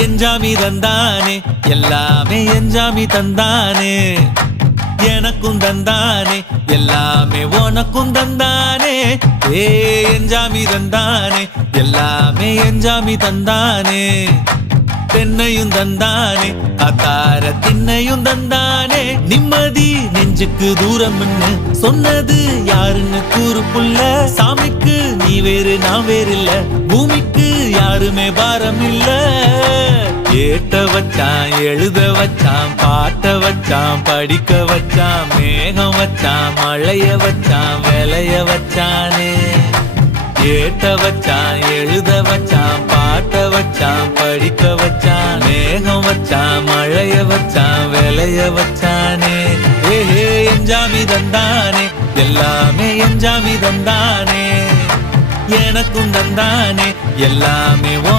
எஞ்சாமி தந்தானே எல்லாமே எஞ்சாமி தந்தானே எனக்கும் தந்தானே எல்லாமே உனக்கும் தந்தானே ஏ எஞ்சாமி தந்தானே எல்லாமே எஞ்சாமி தந்தானே தென்னையும் தந்தானே அத்தார திண்ணையும் தந்தானே நிம்மதி நெஞ்சுக்கு தூரம்னு சொன்னது யாருன்னு கூறு புள்ள சாமிக்கு நீ வேறு நான் வேறு இல்ல பூமிக்கு யாருமே பாரம் இல்ல ஏட்ட வச்சான் எழுத வச்சான் பாட்ட வச்சான் படிக்க வச்சான் மேகம் வச்சான் மழைய வச்சான் விளைய வச்சானே ஏட்ட வச்சான் எழுத வச்சான் பாட்ட வச்சான் படிக்க வச்சான் மேகம் வச்சான் மழைய வச்சான் விளைய வச்சானே ஏஹே எஞ்சாமி தந்தானே எல்லாமே எஞ்சாமி தந்தானே எனக்கும் தந்தானே எல்லாமே